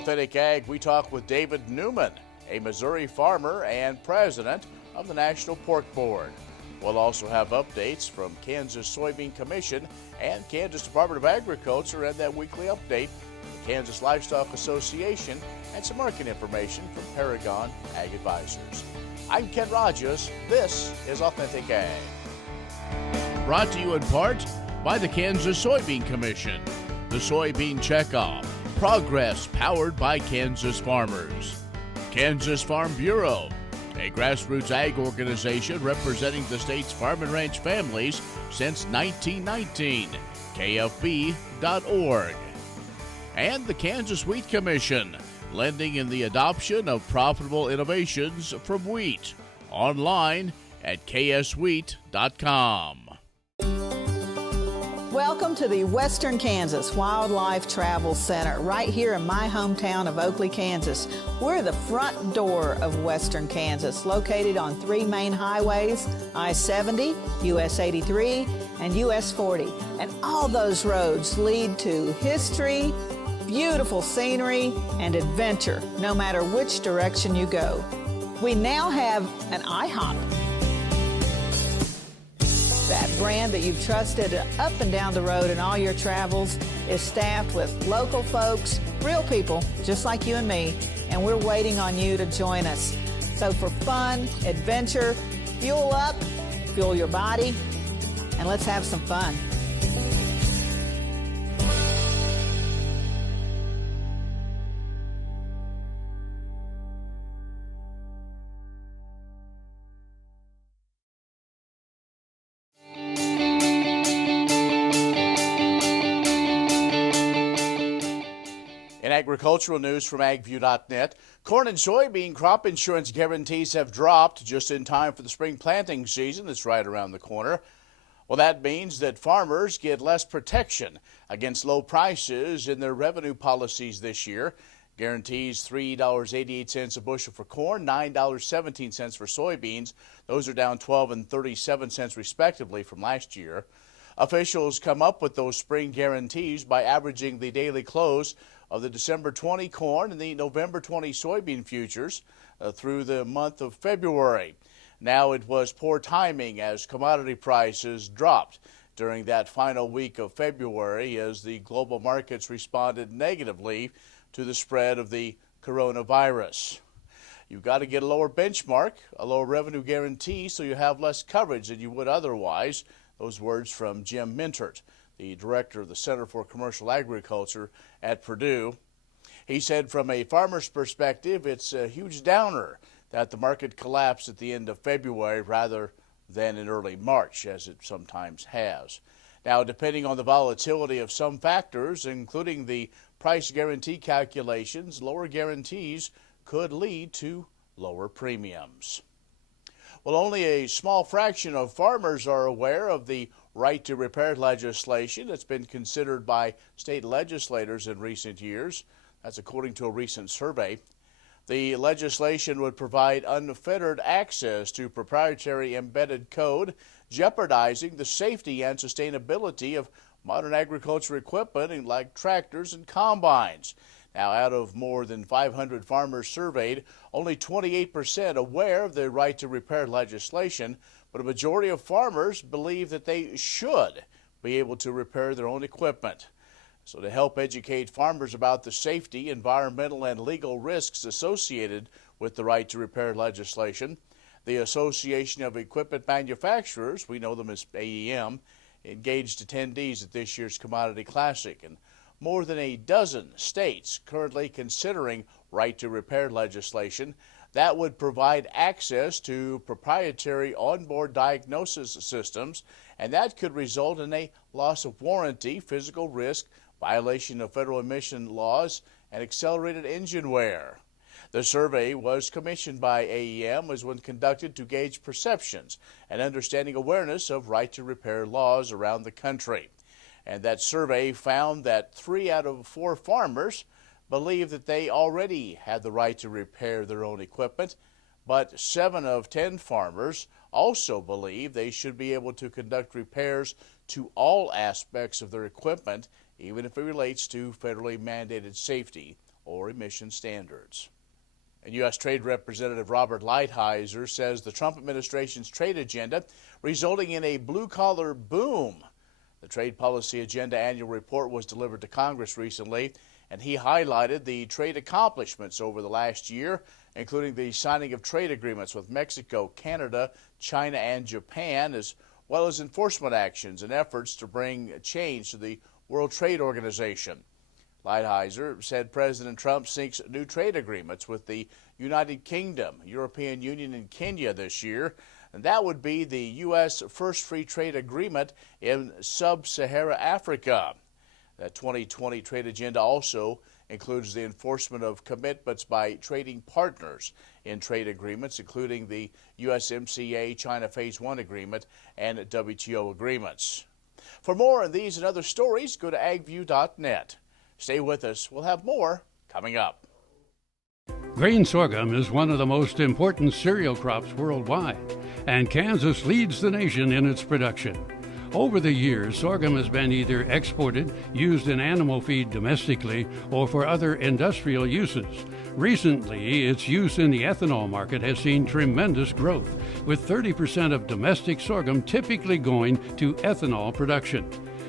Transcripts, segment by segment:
Authentic Ag, we talk with David Newman, a Missouri farmer and president of the National Pork Board. We'll also have updates from Kansas Soybean Commission and Kansas Department of Agriculture and that weekly update from the Kansas Livestock Association and some market information from Paragon Ag Advisors. I'm Ken Rahjes. This is Authentic Ag. Brought to you in part by the Kansas Soybean Commission, the Soybean Checkoff, Progress powered by Kansas farmers, Kansas Farm Bureau, a grassroots ag organization representing the state's farm and ranch families since 1919, KFB.org, and the Kansas Wheat Commission, lending in the adoption of profitable innovations from wheat, online at kswheat.com. Welcome to the Western Kansas Wildlife Travel Center, right here in my hometown of Oakley, Kansas. We're the front door of Western Kansas, located on three main highways, I-70, US 83, and US 40. And all those roads lead to history, beautiful scenery, and adventure, no matter which direction you go. We now have an IHOP. That brand that you've trusted up and down the road in all your travels is staffed with local folks, real people, just like you and me, and we're waiting on you to join us. So for fun, adventure, fuel up, fuel your body, and let's have some fun. In agricultural news from agview.net, corn and soybean crop insurance guarantees have dropped just in time for the spring planting season that's right around the corner. Well, that means that farmers get less protection against low prices in their revenue policies this year. Guarantees $3.88 a bushel for corn, $9.17 for soybeans. Those are down 12 and 37 cents respectively from last year. Officials come up with those spring guarantees by averaging the daily close of the December 20 corn and the November 20 soybean futures through the month of February. Now it was poor timing as commodity prices dropped during that final week of February as the global markets responded negatively to the spread of the coronavirus. You've got to get a lower benchmark, a lower revenue guarantee, so you have less coverage than you would otherwise. Those words from Jim Mintert, the director of the Center for Commercial Agriculture at Purdue. He said from a farmer's perspective, it's a huge downer that the market collapsed at the end of February rather than in early March, as it sometimes has. Now, depending on the volatility of some factors, including the price guarantee calculations, lower guarantees could lead to lower premiums. Well, only a small fraction of farmers are aware of the right to repair legislation that's been considered by state legislators in recent years. That's according to a recent survey. The legislation would provide unfettered access to proprietary embedded code, jeopardizing the safety and sustainability of modern agriculture equipment like tractors and combines. Now, out of more than 500 farmers surveyed, only 28% aware of the right to repair legislation, but a majority of farmers believe that they should be able to repair their own equipment. So to help educate farmers about the safety, environmental, and legal risks associated with the right to repair legislation, the Association of Equipment Manufacturers, we know them as AEM, engaged attendees at this year's Commodity Classic, and more than a dozen states currently considering right to repair legislation that would provide access to proprietary onboard diagnosis systems, and that could result in a loss of warranty, physical risk, violation of federal emission laws, and accelerated engine wear. The survey was commissioned by AEM, was one conducted to gauge perceptions and understanding awareness of right to repair laws around the country. And that survey found that 3 out of 4 farmers believe that they already had the right to repair their own equipment, but 7 of 10 farmers also believe they should be able to conduct repairs to all aspects of their equipment, even if it relates to federally mandated safety or emission standards. And U.S. Trade Representative Robert Lighthizer says the Trump administration's trade agenda resulting in a blue-collar boom. The Trade Policy Agenda annual report was delivered to Congress recently, and he highlighted the trade accomplishments over the last year, including the signing of trade agreements with Mexico, Canada, China, and Japan, as well as enforcement actions and efforts to bring change to the World Trade Organization. Lighthizer said President Trump seeks new trade agreements with the United Kingdom, European Union, and Kenya this year, and that would be the U.S. first free trade agreement in sub-Saharan Africa. The 2020 trade agenda also includes the enforcement of commitments by trading partners in trade agreements, including the USMCA China Phase 1 agreement and WTO agreements. For more on these and other stories, go to agview.net. Stay with us. We'll have more coming up. Grain sorghum is one of the most important cereal crops worldwide, and Kansas leads the nation in its production. Over the years, sorghum has been either exported, used in animal feed domestically, or for other industrial uses. Recently, its use in the ethanol market has seen tremendous growth, with 30% of domestic sorghum typically going to ethanol production.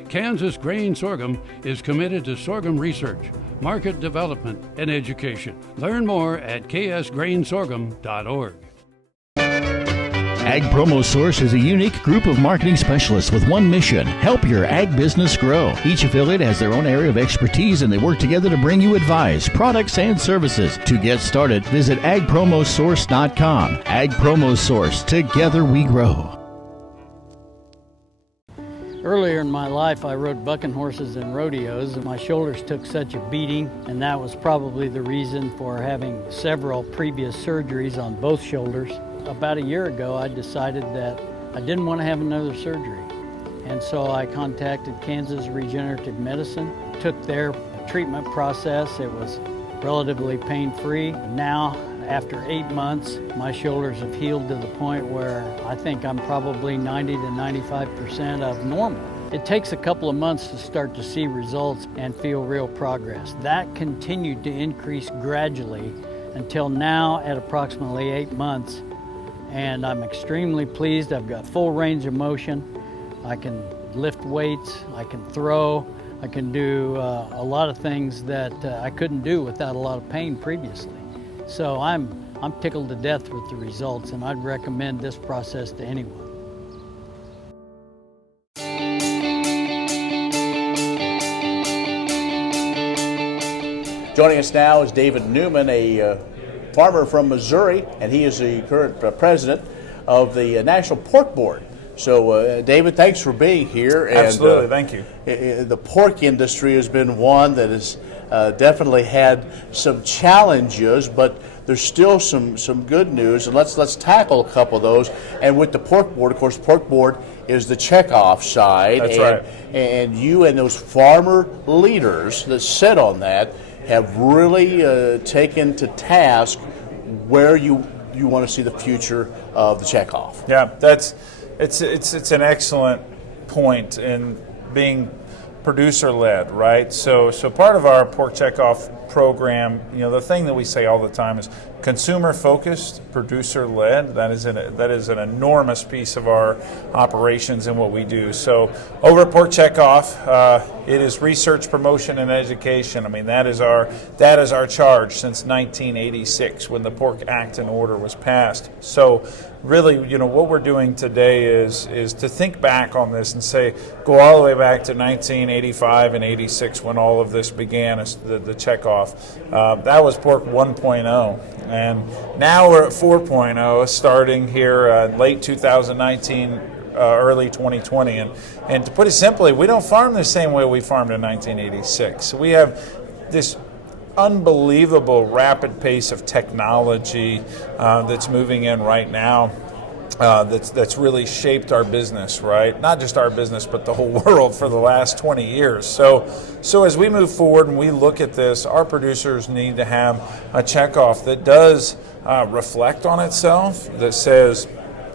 Kansas Grain Sorghum is committed to sorghum research, market development, and education. Learn more at ksgrainsorghum.org. Ag Promo Source is a unique group of marketing specialists with one mission: help your ag business grow. Each affiliate has their own area of expertise, and they work together to bring you advice, products, and services. To get started, visit agpromosource.com. Ag Promo Source. Together we grow. Earlier in my life, I rode bucking horses and rodeos, and my shoulders took such a beating, and that was probably the reason for having several previous surgeries on both shoulders. About a year ago, I decided that I didn't want to have another surgery, and so I contacted Kansas Regenerative Medicine, took their treatment process. It was relatively pain-free. Now, after 8 months, my shoulders have healed to the point where I think I'm probably 90 to 95% of normal. It takes a couple of months to start to see results and feel real progress. That continued to increase gradually until now at approximately 8 months, and I'm extremely pleased. I've got full range of motion. I can lift weights, I can throw, I can do a lot of things that I couldn't do without a lot of pain previously. So I'm tickled to death with the results, and I'd recommend this process to anyone. Joining us now is David Newman, a farmer from Missouri, and he is the current president of the National Pork Board. So, David, thanks for being here. Absolutely, thank you. The pork industry has been one that has definitely had some challenges, but there's still some good news, and let's tackle a couple of those. And with the pork board, of course, pork board is the checkoff side. That's right. And you and those farmer leaders that sit on that have really taken to task where you want to see the future of the checkoff. Yeah, it's an excellent point in being producer-led, right? So part of our pork checkoff program, the thing that we say all the time is consumer-focused, producer-led. That is an enormous piece of our operations and what we do. So over at Pork Checkoff, it is research, promotion, and education. I mean, that is our charge since 1986 when the Pork Act and Order was passed. So really, what we're doing today is to think back on this and say, go all the way back to 1985 and 86 when all of this began, the checkoff. That was Pork 1.0. And now we're at 4.0, starting here late 2019, early 2020. And to put it simply, we don't farm the same way we farmed in 1986. So we have this unbelievable rapid pace of technology that's moving in right now. That's really shaped our business, right? Not just our business, but the whole world for the last 20 years. So as we move forward and we look at this, our producers need to have a checkoff that does reflect on itself, that says,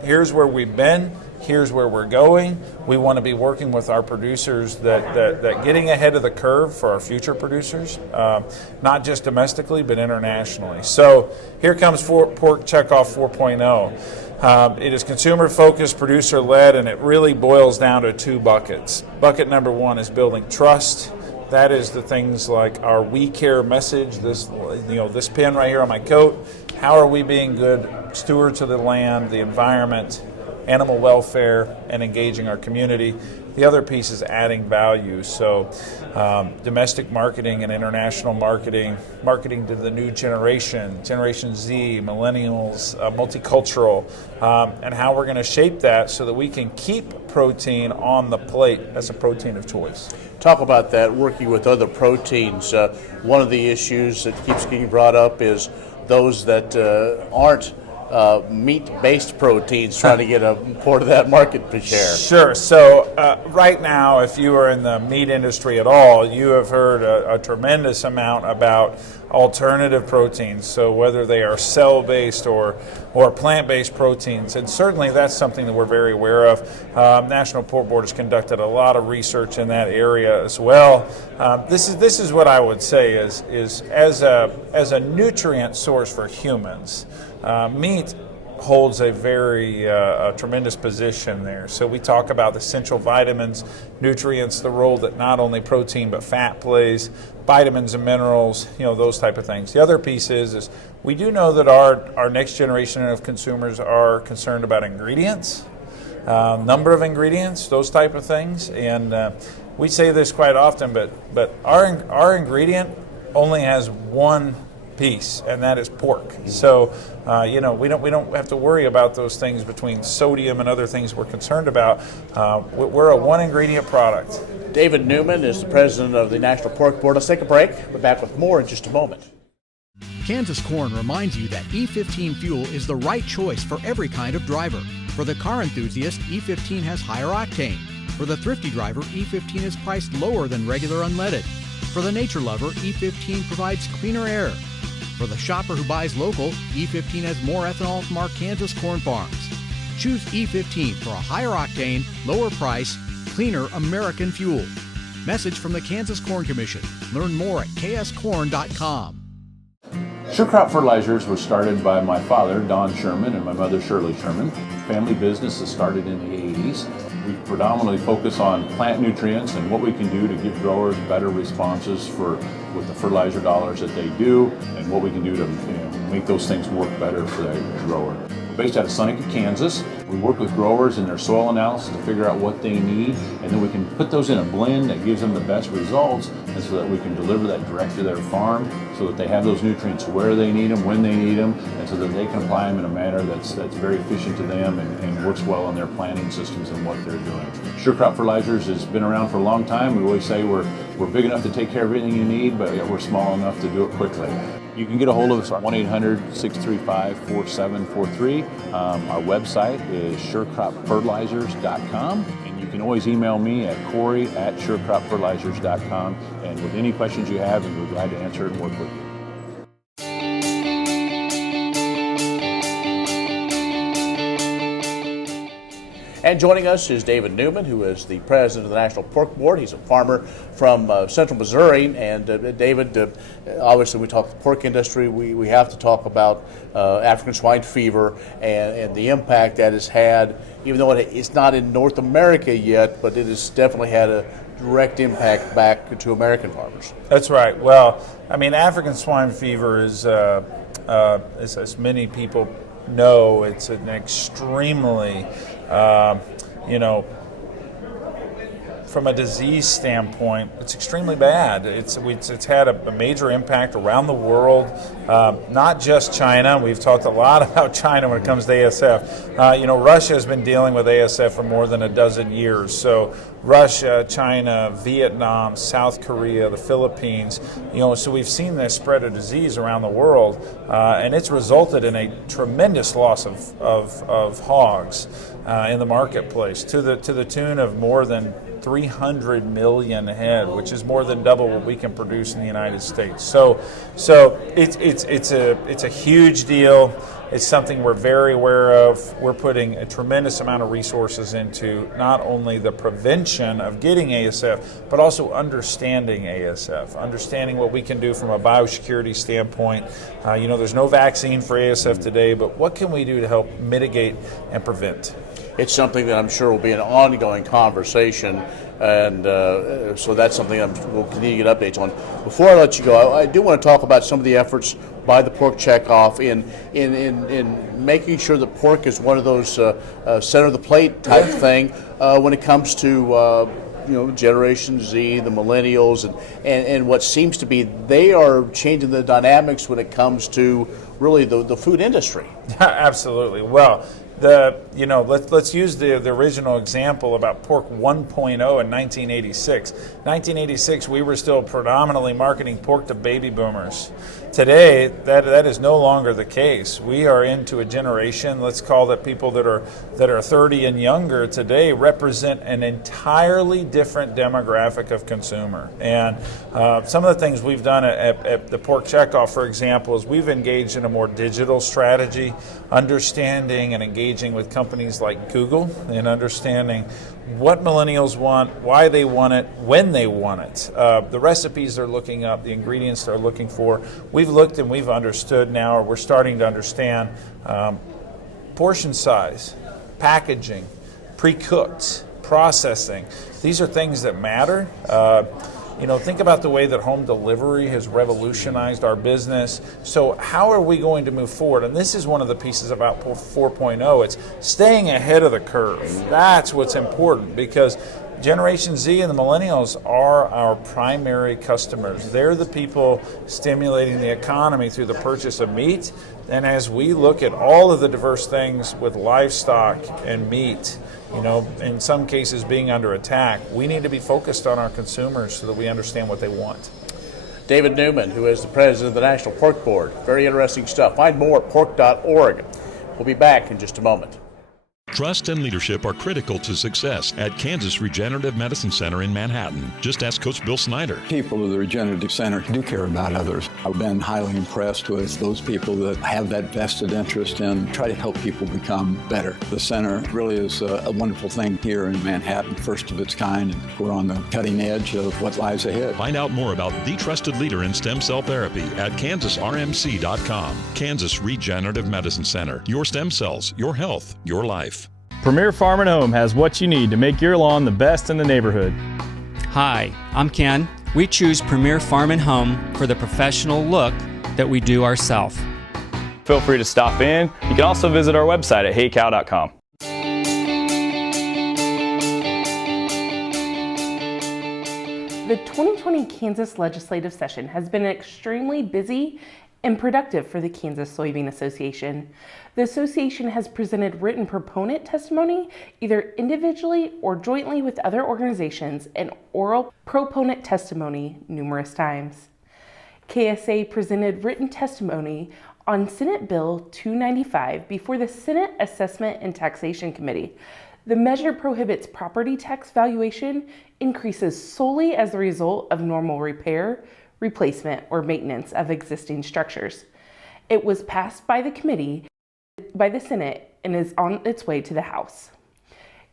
here's where we've been, here's where we're going. We want to be working with our producers that getting ahead of the curve for our future producers, not just domestically but internationally. So here comes Pork Checkoff 4.0. It is consumer-focused, producer-led, and it really boils down to 2 buckets. Bucket number 1 is building trust. That is the things like our We Care message, this pin right here on my coat. How are we being good stewards of the land, the environment, animal welfare, and engaging our community? The other piece is adding value. So domestic marketing and international marketing, marketing to the new generation, Generation Z, millennials, multicultural, and how we're going to shape that so that we can keep protein on the plate as a protein of choice. Talk about that, working with other proteins. One of the issues that keeps getting brought up is those that aren't meat-based proteins, trying to get a part of that market share. Sure. So right now, if you are in the meat industry at all, you have heard a tremendous amount about alternative proteins. So whether they are cell-based or plant-based proteins, and certainly that's something that we're very aware of. National Pork Board has conducted a lot of research in that area as well. This is what I would say is as a nutrient source for humans. Meat holds a very tremendous position there. So we talk about the essential vitamins, nutrients, the role that not only protein but fat plays, vitamins and minerals, those type of things. The other piece is we do know that our next generation of consumers are concerned about ingredients, number of ingredients, those type of things. And we say this quite often, but our ingredient only has one piece, and that is pork. So we don't have to worry about those things between sodium and other things we're concerned about. We're a one ingredient product. David Newman is the president of the National Pork Board. Let's take a break. We're back with more in just a moment. Kansas Corn reminds you that E15 fuel is the right choice for every kind of driver. For the car enthusiast, E15 has higher octane. For the thrifty driver, E15 is priced lower than regular unleaded. For the nature lover, E15 provides cleaner air. For the shopper who buys local, E15 has more ethanol from our Kansas corn farms. Choose E15 for a higher octane, lower price, cleaner American fuel. Message from the Kansas Corn Commission. Learn more at kscorn.com. Sure Crop Fertilizers was started by my father, Don Sherman, and my mother, Shirley Sherman. Family business that started in the 80s. We predominantly focus on plant nutrients and what we can do to give growers better responses with the fertilizer dollars that they do, and what we can do to make those things work better for the grower. We're based out of Seneca, Kansas. We work with growers in their soil analysis to figure out what they need, and then we can put those in a blend that gives them the best results, and so that we can deliver that direct to their farm so that they have those nutrients where they need them, when they need them, and so that they can apply them in a manner that's very efficient to them and works well in their planting systems and what they're doing. Sure Crop Fertilizers has been around for a long time. We always say we're big enough to take care of everything you need, but yet we're small enough to do it quickly. You can get a hold of us at 1-800-635-4743. Our website is surecropfertilizers.com, and you can always email me at Corey@surecropfertilizers.com, and with any questions you have, we'll be glad to answer it and work with you. And joining us is David Newman, who is the president of the National Pork Board. He's a farmer from central Missouri. And David, obviously we talk the pork industry. We have to talk about African swine fever and the impact that has had, even though it's not in North America yet, but it has definitely had a direct impact back to American farmers. That's right. Well, I mean, African swine fever is, as many people know, it's an extremely from a disease standpoint, it's extremely bad. It's had a major impact around the world, not just China. We've talked a lot about China when it comes to ASF. Russia has been dealing with ASF for more than a dozen years. So Russia, China, Vietnam, South Korea, the Philippines, so we've seen this spread of disease around the world, and it's resulted in a tremendous loss of hogs in the marketplace to the tune of more than 300 million head, which is more than double what we can produce in the United States. So it's a huge deal. It's something we're very aware of. We're putting a tremendous amount of resources into not only the prevention of getting ASF, but also understanding ASF, understanding what we can do from a biosecurity standpoint. There's no vaccine for ASF today, but what can we do to help mitigate and prevent? It's something that I'm sure will be an ongoing conversation, and so that's something we'll continue to get updates on. Before I let you go, I do want to talk about some of the efforts by the Pork Checkoff in making sure that pork is one of those center of the plate type thing when it comes to Generation Z, the millennials, and what seems to be they are changing the dynamics when it comes to really the food industry. Absolutely. Well, let's use the original example about pork 1.0 in 1986. 1986, we were still predominantly marketing pork to baby boomers. Today, that is no longer the case. We are into a generation, let's call it people that are 30 and younger today, represent an entirely different demographic of consumer. And some of the things we've done at the Pork Checkoff, for example, is we've engaged in a more digital strategy, understanding and engaging with companies like Google and understanding what millennials want, why they want it, when they want it, the recipes they're looking up, the ingredients they're looking for. We've looked and we've understood now, or we're starting to understand portion size, packaging, pre-cooked, processing. These are things that matter. Think about the way that home delivery has revolutionized our business. So how are we going to move forward? And this is one of the pieces about 4.0. It's staying ahead of the curve. That's what's important, because Generation Z and the millennials are our primary customers. They're the people stimulating the economy through the purchase of meat. And as we look at all of the diverse things with livestock and meat, in some cases being under attack, we need to be focused on our consumers so that we understand what they want. David Newman, who is the president of the National Pork Board. Very interesting stuff. Find more at pork.org. We'll be back in just a moment. Trust and leadership are critical to success at Kansas Regenerative Medicine Center in Manhattan. Just ask Coach Bill Snyder. People of the Regenerative Center do care about others. I've been highly impressed with those people that have that vested interest and try to help people become better. The center really is a wonderful thing here in Manhattan, first of its kind, and we're on the cutting edge of what lies ahead. Find out more about the trusted leader in stem cell therapy at kansasrmc.com. Kansas Regenerative Medicine Center. Your stem cells, your health, your life. Premier Farm and Home has what you need to make your lawn the best in the neighborhood. Hi, I'm Ken. We choose Premier Farm and Home for the professional look that we do ourselves. Feel free to stop in. You can also visit our website at heycow.com. The 2020 Kansas legislative session has been extremely busy and productive for the Kansas Soybean Association. The association has presented written proponent testimony, either individually or jointly with other organizations, and oral proponent testimony numerous times. KSA presented written testimony on Senate Bill 295 before the Senate Assessment and Taxation Committee. The measure prohibits property tax valuation increases solely as a result of normal repair, replacement, or maintenance of existing structures. It was passed by the Senate and is on its way to the House.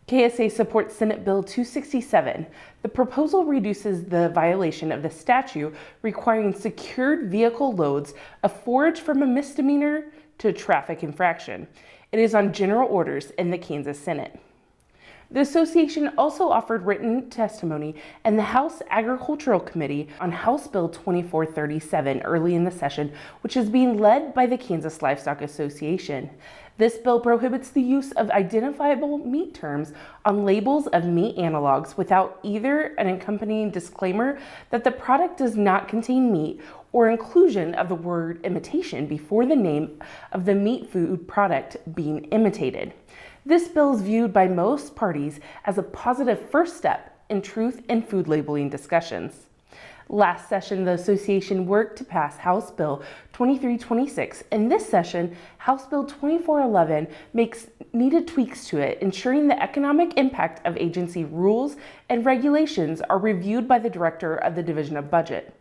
KSA supports Senate Bill 267. The proposal reduces the violation of the statute requiring secured vehicle loads of forage from a misdemeanor to a traffic infraction. It is on general orders in the Kansas Senate. The association also offered written testimony in the House Agricultural Committee on House Bill 2437 early in the session, which is being led by the Kansas Livestock Association. This bill prohibits the use of identifiable meat terms on labels of meat analogs without either an accompanying disclaimer that the product does not contain meat or inclusion of the word imitation before the name of the meat food product being imitated. This bill is viewed by most parties as a positive first step in truth and food labeling discussions. Last session, the association worked to pass House Bill 2326. In this session, House Bill 2411 makes needed tweaks to it, ensuring the economic impact of agency rules and regulations are reviewed by the Director of the Division of Budget.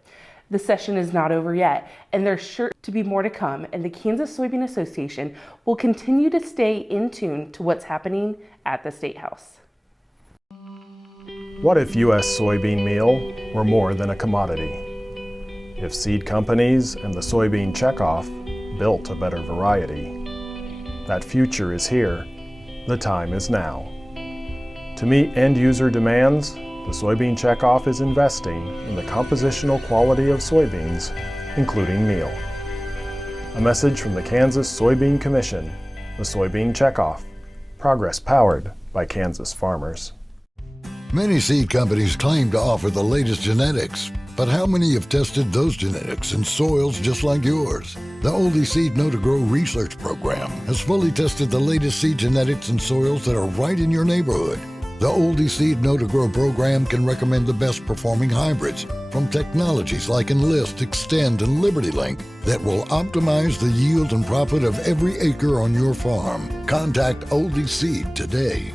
The session is not over yet, and there's sure to be more to come, and the Kansas Soybean Association will continue to stay in tune to what's happening at the State House. What if U.S. soybean meal were more than a commodity? If seed companies and the soybean checkoff built a better variety? That future is here. The time is now. To meet end-user demands, the soybean checkoff is investing in the compositional quality of soybeans, including meal. A message from the Kansas Soybean Commission, the Soybean Checkoff. Progress powered by Kansas farmers. Many seed companies claim to offer the latest genetics, but how many have tested those genetics in soils just like yours? The Oldie Seed Know to Grow research program has fully tested the latest seed genetics in soils that are right in your neighborhood. The Oldie Seed Know to Grow program can recommend the best performing hybrids from technologies like Enlist, Extend, and Liberty Link that will optimize the yield and profit of every acre on your farm. Contact Oldie Seed today.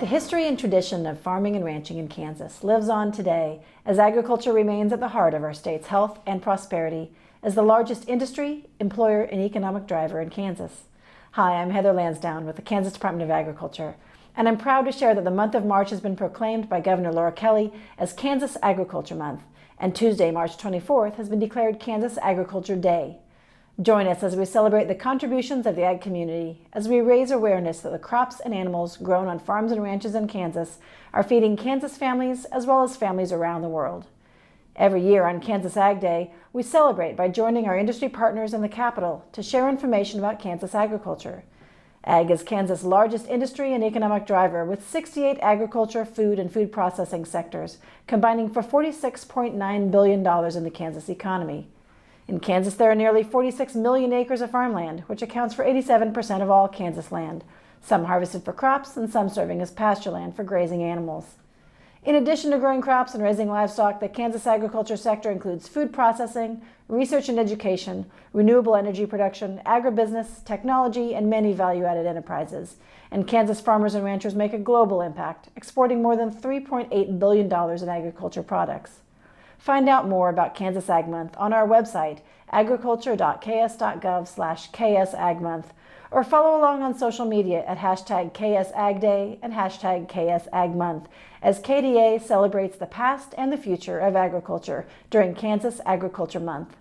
The history and tradition of farming and ranching in Kansas lives on today as agriculture remains at the heart of our state's health and prosperity as the largest industry, employer, and economic driver in Kansas. Hi, I'm Heather Lansdowne with the Kansas Department of Agriculture, and I'm proud to share that the month of March has been proclaimed by Governor Laura Kelly as Kansas Agriculture Month, and Tuesday, March 24th, has been declared Kansas Agriculture Day. Join us as we celebrate the contributions of the ag community, as we raise awareness that the crops and animals grown on farms and ranches in Kansas are feeding Kansas families as well as families around the world. Every year on Kansas Ag Day, we celebrate by joining our industry partners in the capital to share information about Kansas agriculture. Ag is Kansas' largest industry and economic driver, with 68 agriculture, food, and food processing sectors, combining for $46.9 billion in the Kansas economy. In Kansas, there are nearly 46 million acres of farmland, which accounts for 87% of all Kansas land, some harvested for crops and some serving as pasture land for grazing animals. In addition to growing crops and raising livestock, the Kansas agriculture sector includes food processing, research and education, renewable energy production, agribusiness, technology, and many value-added enterprises. And Kansas farmers and ranchers make a global impact, exporting more than $3.8 billion in agriculture products. Find out more about Kansas Ag Month on our website, agriculture.ks.gov/KSAgmonth, or follow along on social media at #KSAgDay and #KSAgmonth as KDA celebrates the past and the future of agriculture during Kansas Agriculture Month.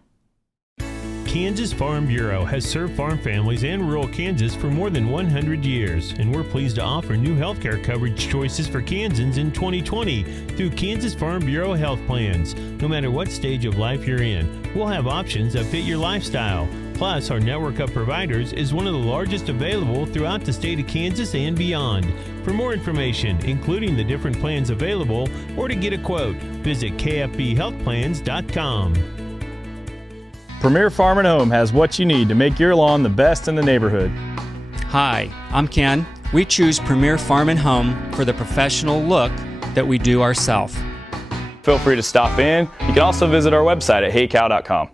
Kansas Farm Bureau has served farm families and rural Kansas for more than 100 years, and we're pleased to offer new healthcare coverage choices for Kansans in 2020 through Kansas Farm Bureau health plans. No matter what stage of life you're in, we'll have options that fit your lifestyle. Plus, our network of providers is one of the largest available throughout the state of Kansas and beyond. For more information, including the different plans available, or to get a quote, visit kfbhealthplans.com. Premier Farm and Home has what you need to make your lawn the best in the neighborhood. Hi, I'm Ken. We choose Premier Farm and Home for the professional look that we do ourselves. Feel free to stop in. You can also visit our website at heycow.com.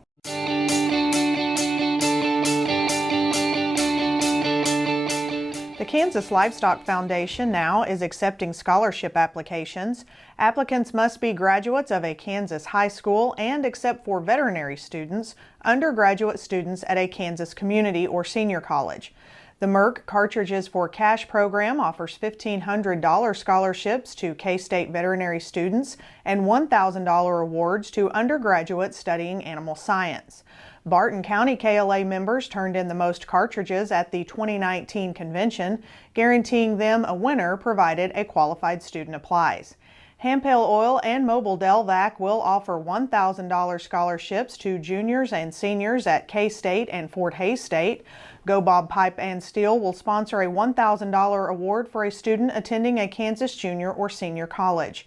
The Kansas Livestock Foundation now is accepting scholarship applications. Applicants must be graduates of a Kansas high school and, except for veterinary students, undergraduate students at a Kansas community or senior college. The Merck Cartridges for Cash program offers $1,500 scholarships to K-State veterinary students and $1,000 awards to undergraduates studying animal science. Barton County KLA members turned in the most cartridges at the 2019 convention, guaranteeing them a winner provided a qualified student applies. Hampel Oil and Mobile Delvac will offer $1,000 scholarships to juniors and seniors at K-State and Fort Hays State. Go Bob Pipe and Steel will sponsor a $1,000 award for a student attending a Kansas junior or senior college.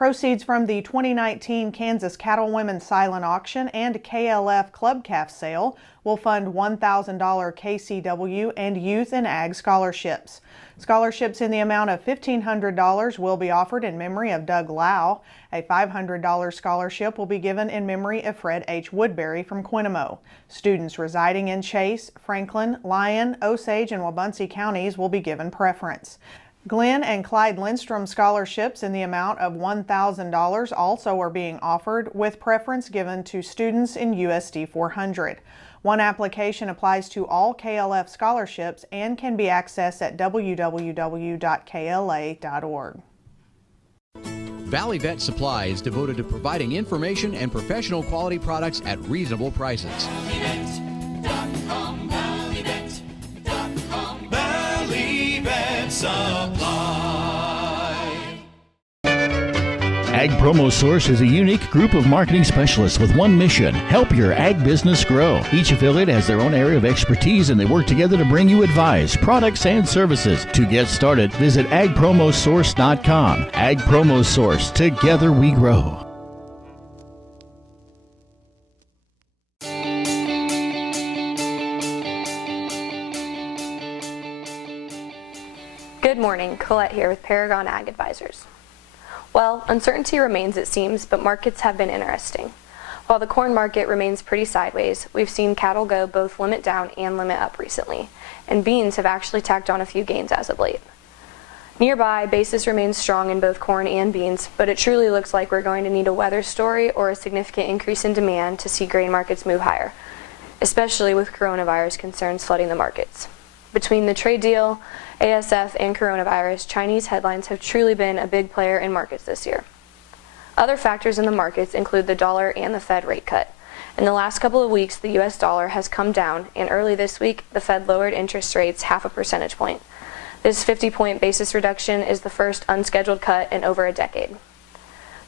Proceeds from the 2019 Kansas Cattlewomen's Silent Auction and KLF Club Calf Sale will fund $1,000 KCW and Youth and Ag scholarships. Scholarships in the amount of $1,500 will be offered in memory of Doug Lau. A $500 scholarship will be given in memory of Fred H. Woodbury from Quinamo. Students residing in Chase, Franklin, Lyon, Osage, and Wabaunsee counties will be given preference. Glenn and Clyde Lindstrom scholarships in the amount of $1,000 also are being offered, with preference given to students in USD 400. One application applies to all KLF scholarships and can be accessed at www.kla.org. Valley Vet Supply is devoted to providing information and professional quality products at reasonable prices. Ag Promo Source is a unique group of marketing specialists with one mission: help your ag business grow. Each affiliate has their own area of expertise, and they work together to bring you advice, products, and services. To get started, visit agpromosource.com. Ag Promo Source. Together we grow. Good morning, Colette here with Paragon Ag Advisors. Well, uncertainty remains, it seems, but markets have been interesting. While the corn market remains pretty sideways, we've seen cattle go both limit down and limit up recently, and beans have actually tacked on a few gains as of late. Nearby, basis remains strong in both corn and beans, but it truly looks like we're going to need a weather story or a significant increase in demand to see grain markets move higher, especially with coronavirus concerns flooding the markets. Between the trade deal, ASF, and coronavirus, Chinese headlines have truly been a big player in markets this year. Other factors in the markets include the dollar and the Fed rate cut. In the last couple of weeks, the U.S. dollar has come down, and early this week, the Fed lowered interest rates 0.5 percentage point. This 50-point basis reduction is the first unscheduled cut in over a decade.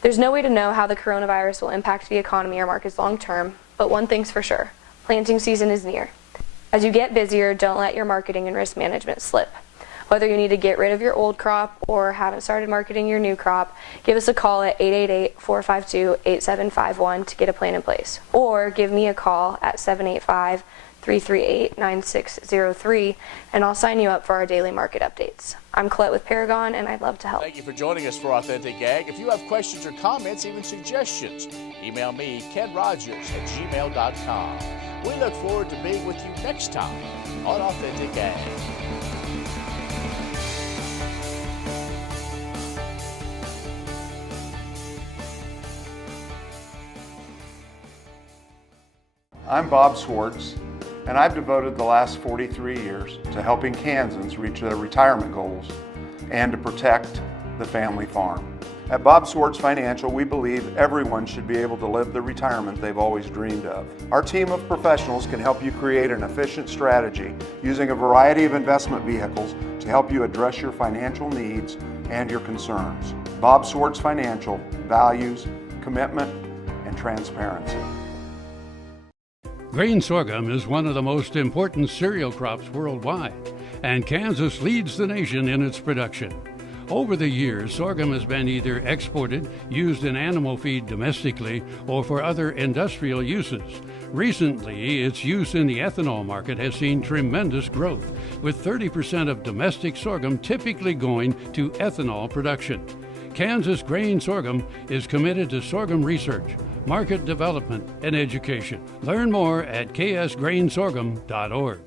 There's no way to know how the coronavirus will impact the economy or markets long term, but one thing's for sure: planting season is near. As you get busier, don't let your marketing and risk management slip. Whether you need to get rid of your old crop or haven't started marketing your new crop, give us a call at 888-452-8751 to get a plan in place. Or give me a call at 785-338-9603, and I'll sign you up for our daily market updates. I'm Colette with Paragon, and I'd love to help. Thank you for joining us for Authentic Ag. If you have questions or comments, even suggestions, email me, Ken Rahjes at gmail.com. We look forward to being with you next time on Authentic Ag. I'm Bob Swartz, and I've devoted the last 43 years to helping Kansans reach their retirement goals and to protect the family farm. At Bob Swartz Financial, we believe everyone should be able to live the retirement they've always dreamed of. Our team of professionals can help you create an efficient strategy using a variety of investment vehicles to help you address your financial needs and your concerns. Bob Swartz Financial values commitment and transparency. Grain sorghum is one of the most important cereal crops worldwide, and Kansas leads the nation in its production. Over the years, sorghum has been either exported, used in animal feed domestically, or for other industrial uses. Recently, its use in the ethanol market has seen tremendous growth, with 30% of domestic sorghum typically going to ethanol production. Kansas Grain Sorghum is committed to sorghum research, market development, and education. Learn more at ksgrainsorghum.org.